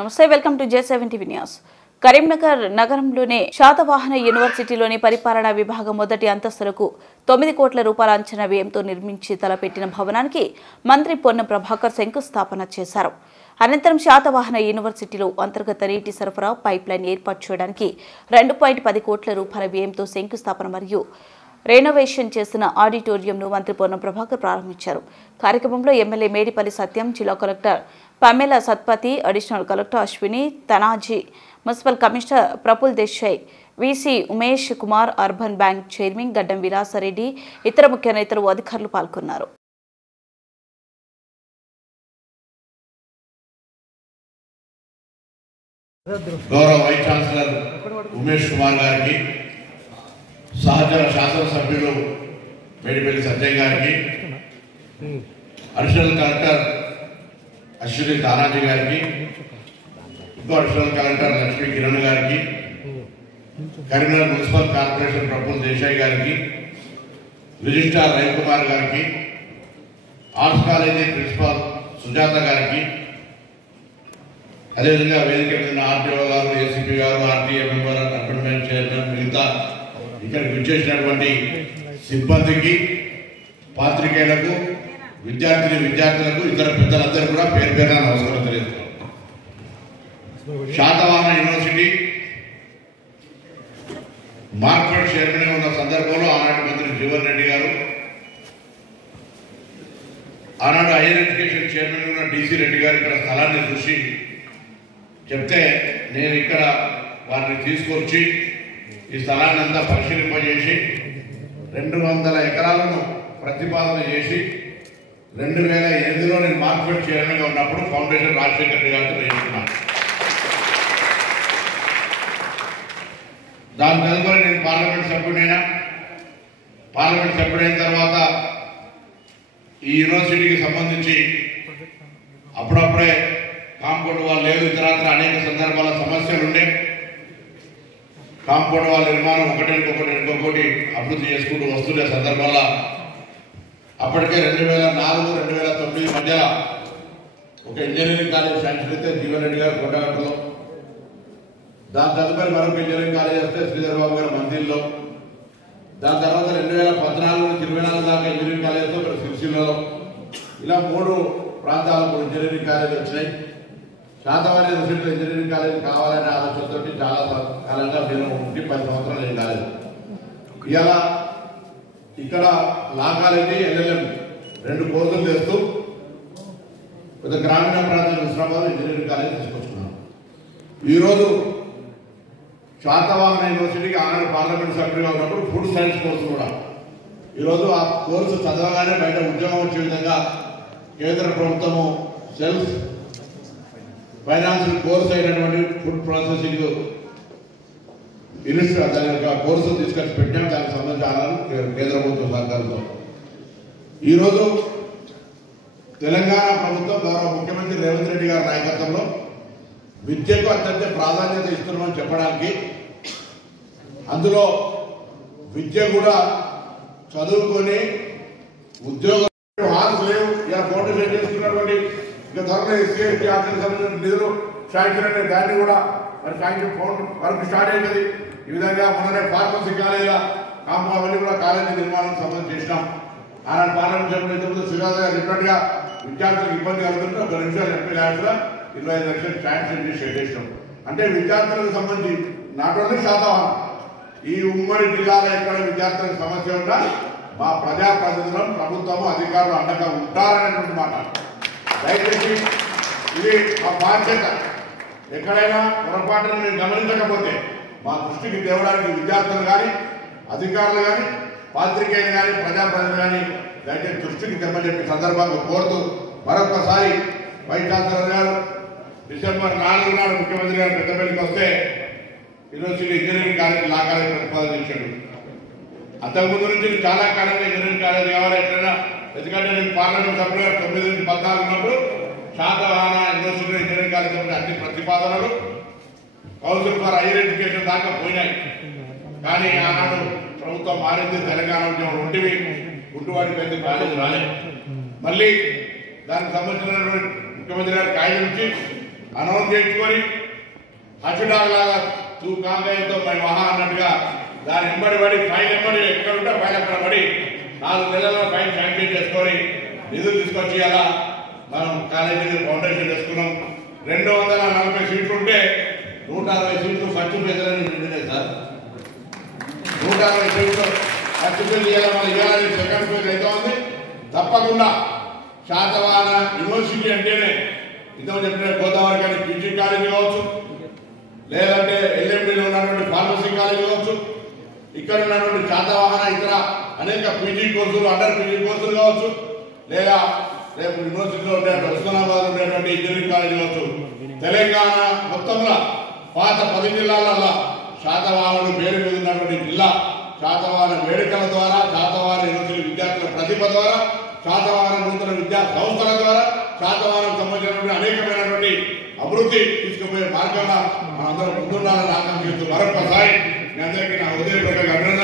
నమస్తే welcome to J7 TV news. Karimnagar నగరంలోని శాతవాహన యూనివర్సిటీలోని పరిపాలనా విభాగం మొదటి అంతస్తులకు 9 కోట్ల రూపాయల అంచనా వ్యయంతో నిర్మించి తలపెట్టిన భవనానికి మంత్రి పొన్నం ప్రభాకర్ శంకుస్థాపన చేశారు. అనంతరం శాతవాహన యూనివర్సిటీలో అంతర్గత నీటి సరఫరా పైప్లైన్ ఏర్పాటు చేయడానికి 2.10 కోట్ల రూపాయల వ్యయంతో శంకుస్థాపన మరియు రెనోవేషన్ చేసిన ఆడిటోరియంను మంత్రి పొన్నం ప్రభాకర్ ప్రారంభించారు. కార్యక్రమంలో ఎమ్మెల్యే మేడిపల్లి సత్యం, జిల్లా collector Pamela Satpathy, additional collector Ashwini Tanaji, municipal commissioner Prafull Desai, VC Umesh Kumar, urban bank chairman Gaddam Vilasa Reddy, ఇతర ముఖ్య నేతలు అధికారులు పాల్గొన్నారు. గౌరవ వైస్ ఛాన్సలర్ ఉమేష్ కుమార్ గారికి, సహచర శాసనసభ్యులు మేడిపల్లి సత్యం గారికి, అడిషనల్ కలెక్టర్ అశ్విని తానాజీ గారికి, ఇంకో అడిషనల్ కలెక్టర్ లక్ష్మీ కిరణ్ గారికి, కరీంనగర్ మున్సిపల్ కార్పొరేషన్ ప్రఫుల్ దేశాయ్ గారికి, రిజిస్ట్రార్ రవికుమార్ గారికి, ఆర్ట్స్ కాలేజీ ప్రిన్సిపాల్ సుజాత గారికి, అదేవిధంగా వేదిక మీద ఆర్టీఓ గారు, ఏసీపీ గారు, RTA member, urban bank chairman, మిగతా ఇక్కడికి విచ్చేసినటువంటి సిబ్బందికి, పాత్రికేయులకు, విద్యార్థులకు, ఇతర పెద్దలందరూ కూడా పేరు పేరున నమస్కారం తెలియజేస్తున్నాం. శాతవాహన యూనివర్సిటీ మార్కెట్ చైర్మన్ ఉన్న సందర్భంలో ఆనాటి మంత్రి జీవన్ రెడ్డి గారు, ఆనాడు హైయర్ ఎడ్యుకేషన్ చైర్మన్ ఉన్న డీసీ రెడ్డి గారు ఇక్కడ స్థలాన్ని చూసి చెప్తే నేను ఇక్కడ వారిని తీసుకొచ్చి ఈ స్థలాన్ని అంతా పరిశీలింపజేసి 200 ఎకరాలను ప్రతిపాదన చేసి 2008లో నేను మార్కెట్ చైర్మన్గా ఉన్నప్పుడు ఫౌండేషన్ రాజశేఖర రెడ్డి గారితో వేసుకున్నాను. దాని తదుపరి నేను పార్లమెంట్ సభ్యుడైన తర్వాత ఈ యూనివర్సిటీకి సంబంధించి అప్పుడప్పుడే కాంపౌండ్ వాళ్ళు లేదు, ఇతరత్ర అనేక సందర్భాల సమస్యలు ఉండే. కాంపౌండ్ వాళ్ళ నిర్మాణం ఇంకొకటి అభివృద్ధి చేసుకుంటూ వస్తుండే సందర్భంలో అప్పటికే 2004-2009 మధ్యలో ఒక ఇంజనీరింగ్ కాలేజ్ శాంక్షన్ అయితే జీవన్ రెడ్డి గారు కొండగట్టులో, దాని తదుపరి మరొక ఇంజనీరింగ్ కాలేజ్ వస్తే శ్రీధర్ బాబు గారు మందిర్లో, దాని తర్వాత 2014-24 దాకా ఇంజనీరింగ్ కాలేజ్తో ఇక్కడ సిరిసిల్లలో, ఇలా 3 ప్రాంతాలకు ఇంజనీరింగ్ కాలేజ్ వచ్చినాయి. శాతవాహన యూనివర్సిటీలో ఇంజనీరింగ్ కాలేజ్ కావాలనే ఆలోచనతో చాలా కాలంగా నేను 10 సంవత్సరాలు ఏం కాలేదు. ఇలా ఇక్కడ లా కాలేజీ, ఎల్ఎల్ఎం 2 కోర్సులు చేస్తూ పెద్ద గ్రామీణ ప్రాంతం హుస్నాబాద్ ఇంజనీరింగ్ కాలేజ్ తీసుకొచ్చుకున్నాను. ఈరోజు శాతవాహన యూనివర్సిటీకి ఆనాడు పార్లమెంట్ సభ్యుడిగా ఉన్నప్పుడు ఫుడ్ సైన్స్ కోర్సు కూడా ఈరోజు ఆ కోర్సు చదవగానే బయట ఉద్యోగం వచ్చే విధంగా కేంద్ర ప్రభుత్వము సెల్ఫ్ ఫైనాన్షియల్ కోర్సు అయినటువంటి ఫుడ్ ప్రాసెసింగ్ ఇన్స్టిట్యూట్ దాని యొక్క కోర్సు తీసుకొచ్చి పెట్టాం. దానికి సంబంధించిన కేంద్ర ప్రభుత్వ సహకారంతో ఈరోజు తెలంగాణ ప్రభుత్వం గౌరవ ముఖ్యమంత్రి రేవంత్ రెడ్డి గారి నాయకత్వంలో విద్యకు అత్యంత ప్రాధాన్యత ఇస్తున్నామని చెప్పడానికి, అందులో విద్య కూడా చదువుకొని ఉద్యోగం హాల్స్ లేవు, ఇలా ఫౌండేషన్ చేసుకున్నటువంటి ఇంకా త్వరలో ఎస్సీ ఎస్టీ ఆర్థిక సంబంధించిన నిధులు శాంక్షన్ అనే దాన్ని కూడా మరి శాంక్షన్ వర్క్ స్టార్ట్ అవుతుంది. ఈ విధంగా మొన్ననే ఫార్మసీ కాలేజీల అవన్నీ కూడా కాలేజీ నిర్మాణం సంబంధించి చేసినాం. ఆనాడు పార్లమెంట్ సభ్యులు సుజాత గారు చెప్పినట్టుగా విద్యార్థులకు ఇబ్బంది కలుగుతుంటే 1 నిమిషాలు ఎంపీ ల్యాబ్స్లో 25 లక్షలు శాంక్షన్ చేసి చేసినాం. అంటే విద్యార్థులకు సంబంధించి నాట్ ఓన్లీ శాతవాహన, ఈ ఉమ్మడి జిల్లాలో ఎక్కడ విద్యార్థులకు సమస్య ఉన్నా మా ప్రజాప్రతినిధులు, ప్రభుత్వము, అధికారులు అండగా ఉంటారనేటువంటి మాట. దయచేసి ఇది మా బాధ్యత. ఎక్కడైనా పొరపాటును మేము గమనించకపోతే మా దృష్టికి తేవడానికి విద్యార్థులు కానీ, అధికారులు కానీ, పాత్రికేయులు కానీ, ప్రజాప్రతినిధులు కానీ దయచేసి దృష్టికి తెమ్మని సందర్భంగా కోరుతూ, మరొకసారి వైస్ ఛాన్సలర్ గారు డిసెంబర్ 4 నాడు ముఖ్యమంత్రి గారు పెద్దపల్లికి వస్తే university engineering college, law college ప్రతిపాదన చేశాడు. అంతకుముందు నుంచి చాలా కాలంగా ఇంజనీరింగ్ కాలేజ్ కావాలి ఎట్లయినా, ఎందుకంటే నేను పార్లమెంట్ సభ్యులు 9-14 ఉన్నప్పుడు శాతవాహన యూనివర్సిటీ ఇంజనీరింగ్ కాలేజ్ అన్ని ప్రతిపాదనలు కౌన్సిల్ ఫర్ హైయర్ ఎడ్యుకేషన్ దాకా పోయినాయి. కానీ ఆనాడు ప్రభుత్వం మారింది, తెలంగాణ ఉద్యమం ఉంటివి, గుంటువాడి పెద్ద కాలేజ్ రాలేదు. మళ్ళీ దానికి సంబంధించినటువంటి ముఖ్యమంత్రి గారు కాగితం ఇచ్చి అనౌన్స్ చేసుకొని హసిడాగ్ లాగా తూ కాంగ్రెస్తో మరి మహా అన్నట్టుగా దాని ఎంబడి పడి ఫైల్ ఎంబడి ఎక్కడ ఉంటే ఫైల్ అక్కడ పడి 4 నెలల్లో ఫైల్ శాంక్షన్ చేసుకొని నిధులు తీసుకొచ్చి అలా మనం కాలేజీ ఫౌండేషన్ చేసుకున్నాం. 240 సీట్లు ఉంటే 160 సీట్లు ఫస్ట్ ఫేజ్లోనే నిండినాయి సార్. 160 సీట్లు ఫస్ట్ ఫేజ్ ఇవ్వాలి సెకండ్ ఫేజ్ అయితే ఉంది. తప్పకుండా శాతవాహన యూనివర్సిటీ అంటేనే ఇంతకు చెప్పిన గోదావరి కానీ పీజీ కాలేజీ కావచ్చు, లేదంటే ఎల్ఎండిలో ఉన్నటువంటి ఫార్మసీ కాలేజీ కావచ్చు, ఇక్కడ ఉన్నటువంటి శాతవాహన ఇతర అనేక పీజీ కోర్సులు అండర్ పీజీ కోర్సులు కావచ్చు, లేదా రేపు యూనివర్సిటీలో ఉండే ఉస్మానాబాద్ ఉండేటువంటి ఇంజనీరింగ్ కాలేజీ కావచ్చు. తెలంగాణ మొత్తంలో పాత 10 జిల్లాలలో శాతవాహనుడు పేరు మీద ఉన్నటువంటి జిల్లా శాతవాహన వేడుకల ద్వారా, శాతవాహన యూనివర్సిటీ విద్యార్థుల ప్రతిభ ద్వారా, శాతవాహన నూతన విద్యా సంస్థల ద్వారా శాతవాహనం సంబంధించినటువంటి అనేకమైనటువంటి అభివృద్ధి తీసుకుపోయే మార్గంలో మనందరం ముందుండాలని ఆకాంక్షిస్తూ మరొకసారి మీ అందరికీ నా హృదయపూర్వక అభినందనలు.